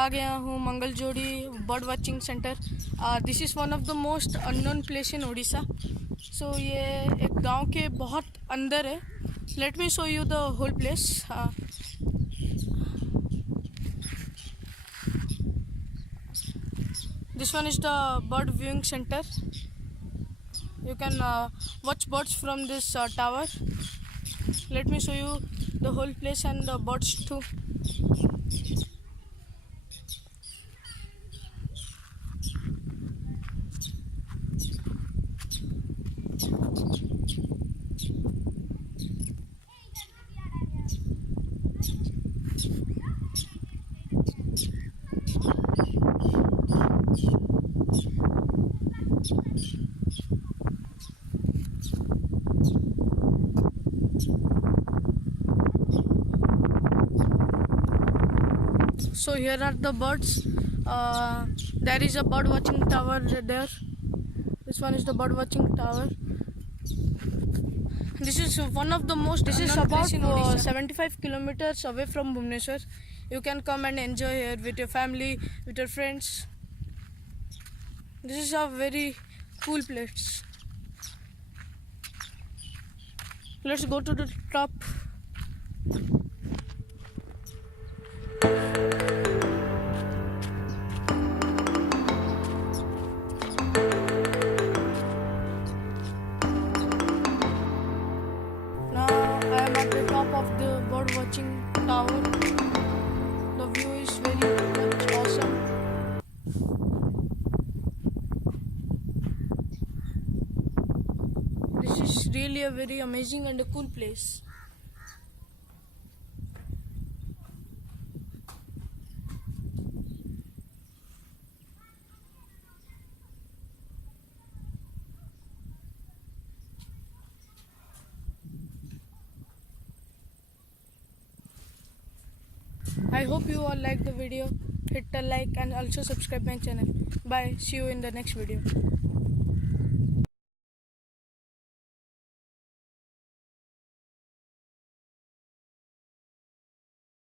आ गया हूँ Mangalajodi bird watching centre. This is one of the most unknown place in Orissa. So ये एक गांव के बहुत अंदर है। Let me show you the whole place. This one is the bird viewing center. You can watch birds from this tower. Let me show you the whole place and the birds too. So here are the birds. There is a bird watching tower there. This one is the bird watching tower. This is one of the most. This is about 75 kilometers away from Bhubaneswar. You can come and enjoy here with your family, with your friends. This is a very cool place. Let's go to the top. Now I am at the top of the bird watching tower. The view is very much awesome. This is really a very amazing and a cool place. I hope you all like the video. Hit the like and also subscribe my channel. Bye. See you in the next video.